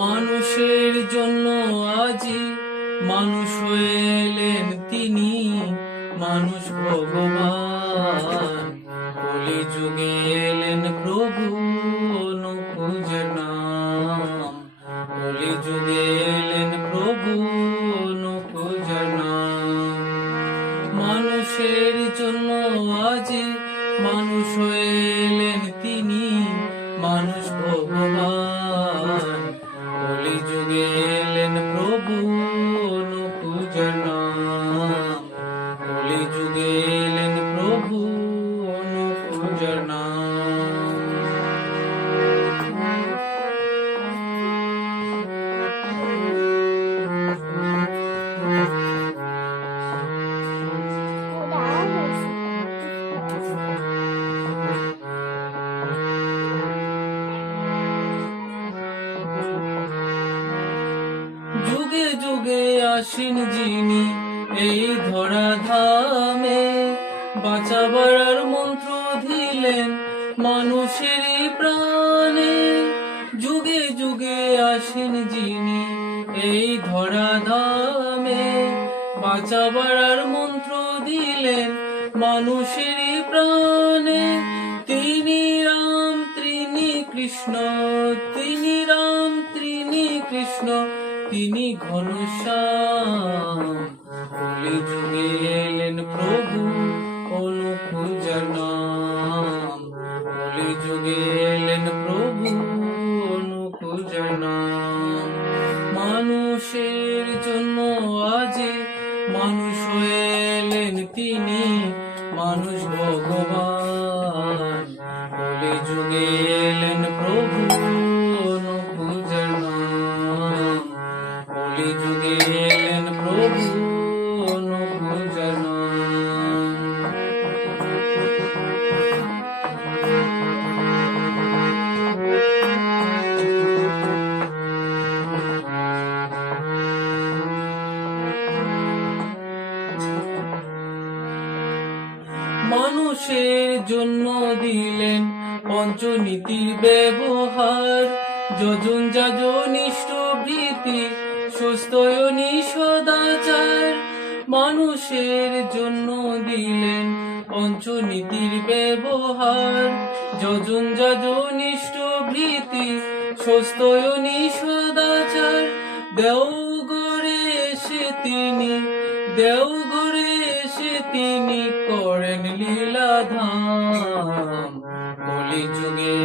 মানুষের জন্য আজি মানুষ হয়ে এলেন তিনি, মানুষ ভগবান। কলি যুগে এলেন প্রভু অনুকূজের নাম, কলি যুগে এলেন প্রভু অনুকূজের নাম। মানুষের জন্য আজি মানুষ হয়ে এলেন তিনি, মানুষ ভগবান। কলি যুগে এলেন প্রভু অনুকূজের নাম, কলি যুগে এলেন প্রভু অনুকূজের নাম। যুগে যুগে আসেন যিনি এই ধরা ধামে, বাঁচাবার মন্ত্র দিলেন মানুষেরই প্রাণে। যুগে যুগে আসেন যিনি এই ধরা ধামে, বাঁচাবার মন্ত্র দিলেন মানুষেরই প্রাণে। তিনি রাম তিনি কৃষ্ণ, তিনি রাম তিনি কৃষ্ণ, তিনি ঘনশ্যাম। কলি যুগে এলেন প্রভু অনুকূজের নাম, কলি যুগে এলেন প্রভু অনুকূজের নাম। মানুষের জন্য আজি মানুষ হয়ে এলেন তিনি, মানুষ ভগবান। কলি যুগে এলেন প্রভু অনুকূজের নাম, কলি যুগে এলেন প্রভু অনুকূজের নাম। মানুষের জন্য দিলেন পঞ্চনীতির ব্যবহার, যজন যাজন ইষ্টভৃতি সুস্থয়নী সদাচার। মানুষের জন্য দিলেন পঞ্চনীতির ব্যবহার, যজন যাজন ইষ্টভৃতি সুস্থয়নী সদাচার। দেওঘরে এসে তিনি, দেওঘরে এসে তিনি করেন লীলাধাম। কলি যুগে